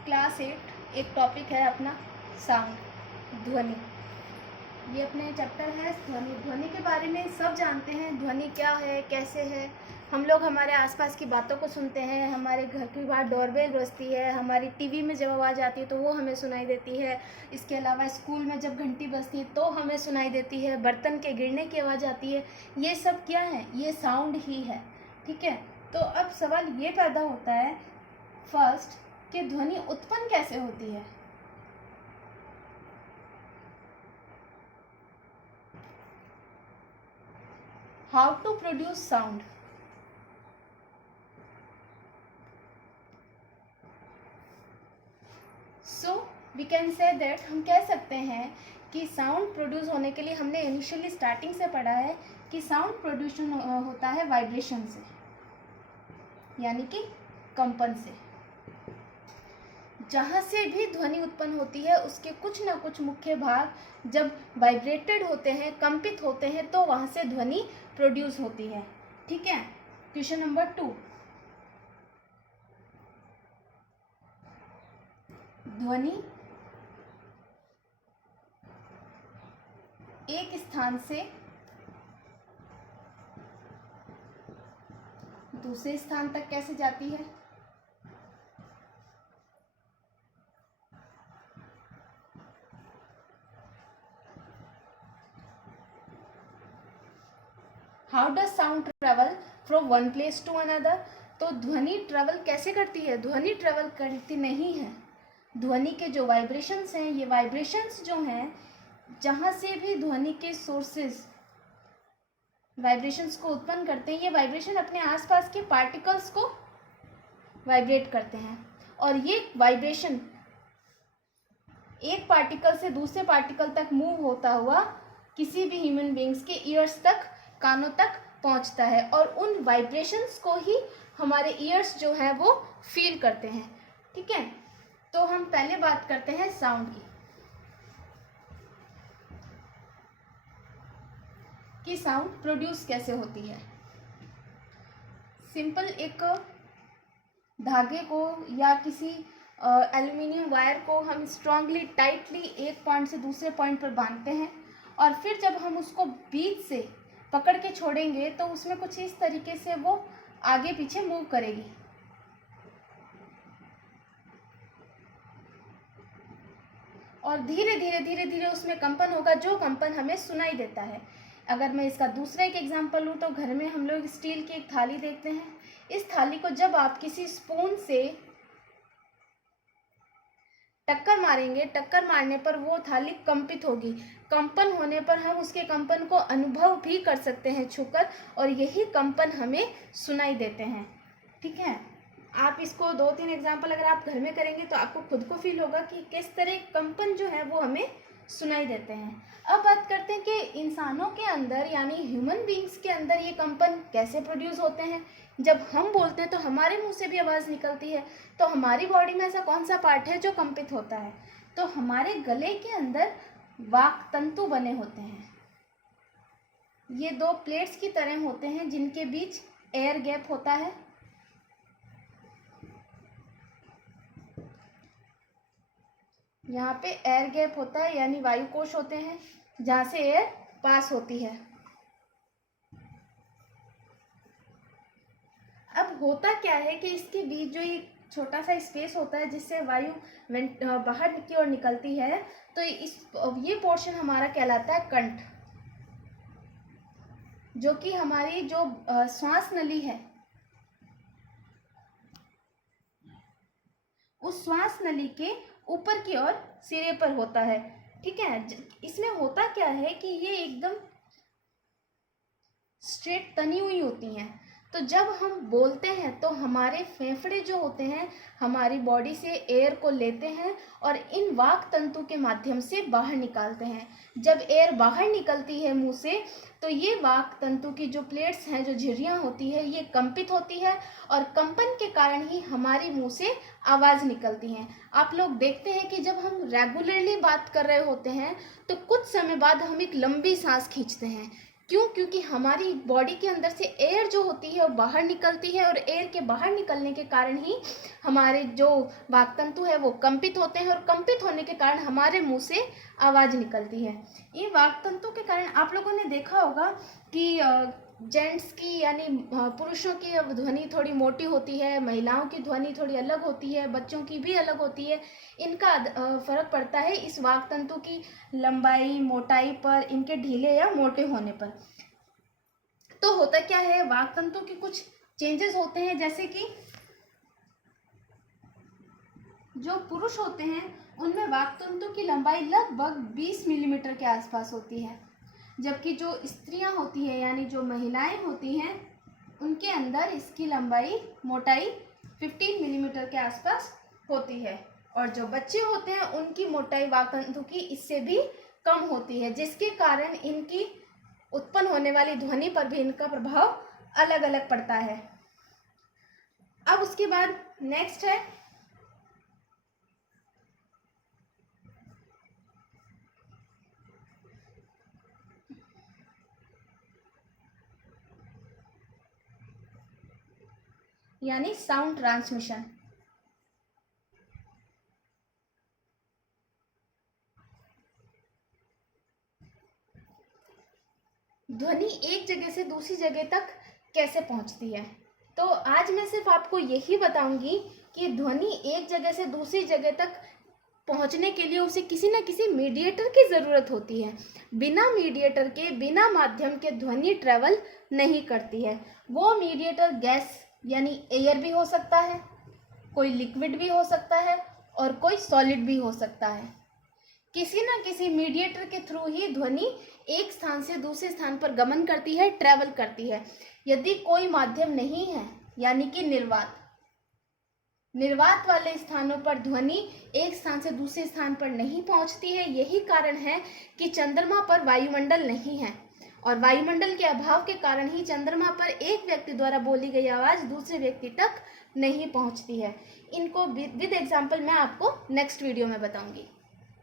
Class 8 एक topic है अपना साउंड, ध्वनि। ये अपने चैप्टर है ध्वनि। ध्वनि के बारे में सब जानते हैं, ध्वनि क्या है, कैसे है। हम लोग हमारे आसपास की बातों को सुनते हैं, हमारे घर की बाहर डोरबेल बजती है, हमारी टीवी में जब आवाज़ आती है तो वो हमें सुनाई देती है। इसके अलावा स्कूल में जब घंटी बजती है तो हमें सुनाई देती है, बर्तन के गिरने की आवाज़ आती है। ये सब क्या है? ये साउंड ही है, ठीक है। तो अब सवाल ये पैदा होता है फर्स्ट कि ध्वनि उत्पन्न कैसे होती है। How to produce sound. So we can say that, हम कह सकते हैं कि साउंड प्रोड्यूस होने के लिए हमने इनिशियली स्टार्टिंग से पढ़ा है कि साउंड प्रोड्यूशन होता है वाइब्रेशन से, यानी कि कंपन से। जहाँ से भी ध्वनि उत्पन्न होती है उसके कुछ ना कुछ मुख्य भाग जब वाइब्रेटेड होते हैं, कंपित होते हैं, तो वहाँ से ध्वनि प्रोड्यूस होती है, ठीक है। क्वेश्चन नंबर 2, ध्वनि एक स्थान से दूसरे स्थान तक कैसे जाती है। How does sound travel from one place to another. तो ध्वनि ट्रेवल कैसे करती है? ध्वनि ट्रेवल करती नहीं है। ध्वनि के जो वाइब्रेशंस हैं, ये वाइब्रेशंस जो हैं, जहाँ से भी ध्वनि के सोर्सेज वाइब्रेशंस को उत्पन्न करते हैं, ये वाइब्रेशन अपने आसपास के पार्टिकल्स को वाइब्रेट करते हैं। और ये वाइब्रेशन एक पार्टिकल से दूसरे पार्टिकल तक मूव होता हुआ किसी भी ह्यूमन बींग्स के ईयर्स तक, कानों तक पहुंचता है, और उन वाइब्रेशंस को ही हमारे ईयर्स जो है वो फील करते हैं, ठीक है। तो हम पहले बात करते हैं साउंड की, कि साउंड प्रोड्यूस कैसे होती है। सिंपल एक धागे को या किसी एल्युमिनियम वायर को हम स्ट्रांगली टाइटली एक पॉइंट से दूसरे पॉइंट पर बांधते हैं, और फिर जब हम उसको बीच से पकड़ के छोड़ेंगे तो उसमें कुछ इस तरीके से वो आगे पीछे मूव करेगी। और धीरे धीरे धीरे धीरे उसमें कंपन होगा, जो कंपन हमें सुनाई देता है। अगर मैं इसका दूसरा एक एग्जांपल लूँ तो घर में हम लोग स्टील की एक थाली देखते हैं। इस थाली को जब आप किसी स्पून से टक्कर मारेंगे, टक्कर मारने पर वो थाली कंपित होगी। कंपन होने पर हम उसके कंपन को अनुभव भी कर सकते हैं छूकर, और यही कंपन हमें सुनाई देते हैं, ठीक है। आप इसको 2-3 एग्जाम्पल अगर आप घर में करेंगे तो आपको खुद को फील होगा कि किस तरह कंपन जो है वो हमें सुनाई देते हैं। अब बात करते हैं कि इंसानों के अंदर यानी ह्यूमन बींग्स के अंदर ये कंपन कैसे प्रोड्यूस होते हैं। जब हम बोलते हैं तो हमारे मुंह से भी आवाज़ निकलती है, तो हमारी बॉडी में ऐसा कौन सा पार्ट है जो कंपित होता है? तो हमारे गले के अंदर वाक तंतु बने होते हैं। ये 2 प्लेट्स की तरह होते हैं जिनके बीच एयर गैप होता है। यहाँ पे एयर गैप होता है, यानी वायु कोश होते हैं जहाँ से एयर पास होती है। अब होता क्या है कि इसके बीच जो एक छोटा सा स्पेस होता है जिससे वायु बाहर की ओर निकलती है, तो ये पोर्शन हमारा कहलाता है कंठ, जो कि हमारी जो श्वास नली है, उस श्वास नली के ऊपर की ओर सिरे पर होता है, ठीक है। इसमें होता क्या है कि ये एकदम स्ट्रेट तनी हुई होती हैं। तो जब हम बोलते हैं तो हमारे फेफड़े जो होते हैं हमारी बॉडी से एयर को लेते हैं और इन वाक तंतु के माध्यम से बाहर निकालते हैं। जब एयर बाहर निकलती है मुंह से, तो ये वाक तंतु की जो प्लेट्स हैं, जो झिर्रियाँ होती है, ये कंपित होती है, और कंपन के कारण ही हमारी मुंह से आवाज़ निकलती हैं। आप लोग देखते हैं कि जब हम रेगुलरली बात कर रहे होते हैं तो कुछ समय बाद हम एक लंबी सांस खींचते हैं। क्यों? क्योंकि हमारी बॉडी के अंदर से एयर जो होती है वो बाहर निकलती है, और एयर के बाहर निकलने के कारण ही हमारे जो वाक् तंतु है वो कंपित होते हैं, और कंपित होने के कारण हमारे मुंह से आवाज़ निकलती है। ये वाक् तंतु के कारण आप लोगों ने देखा होगा कि जेंट्स की यानी पुरुषों की ध्वनि थोड़ी मोटी होती है, महिलाओं की ध्वनि थोड़ी अलग होती है, बच्चों की भी अलग होती है। इनका फर्क पड़ता है इस वाक् तंतु की लंबाई, मोटाई पर, इनके ढीले या मोटे होने पर। तो होता क्या है, वाक् तंतु के कुछ चेंजेस होते हैं, जैसे कि जो पुरुष होते हैं उनमें वाक् तंतु की लंबाई लगभग 20 मिलीमीटर के आसपास होती है, जबकि जो स्त्रियां होती हैं यानी जो महिलाएं होती हैं उनके अंदर इसकी लंबाई, मोटाई 15 मिलीमीटर के आसपास होती है, और जो बच्चे होते हैं उनकी मोटाई वाक् तंतु की इससे भी कम होती है, जिसके कारण इनकी उत्पन्न होने वाली ध्वनि पर भी इनका प्रभाव अलग अलग पड़ता है। अब उसके बाद नेक्स्ट है यानी साउंड ट्रांसमिशन। ध्वनि एक जगह से दूसरी जगह तक कैसे पहुंचती है? तो आज मैं सिर्फ आपको यही बताऊंगी कि ध्वनि एक जगह से दूसरी जगह तक पहुंचने के लिए उसे किसी न किसी मीडिएटर की ज़रूरत होती है। बिना मीडिएटर के, बिना माध्यम के ध्वनि ट्रेवल नहीं करती है। वो मीडिएटर गैस यानी एयर भी हो सकता है, कोई लिक्विड भी हो सकता है, और कोई सॉलिड भी हो सकता है। किसी न किसी मीडिएटर के थ्रू ही ध्वनि एक स्थान से दूसरे स्थान पर गमन करती है, ट्रैवल करती है। यदि कोई माध्यम नहीं है यानी कि निर्वात वाले स्थानों पर ध्वनि एक स्थान से दूसरे स्थान पर नहीं पहुंचती है। यही कारण है कि चंद्रमा पर वायुमंडल नहीं है, और वायुमंडल के अभाव के कारण ही चंद्रमा पर एक व्यक्ति द्वारा बोली गई आवाज़ दूसरे व्यक्ति तक नहीं पहुंचती है। इनको विद एग्जाम्पल मैं आपको नेक्स्ट वीडियो में बताऊंगी।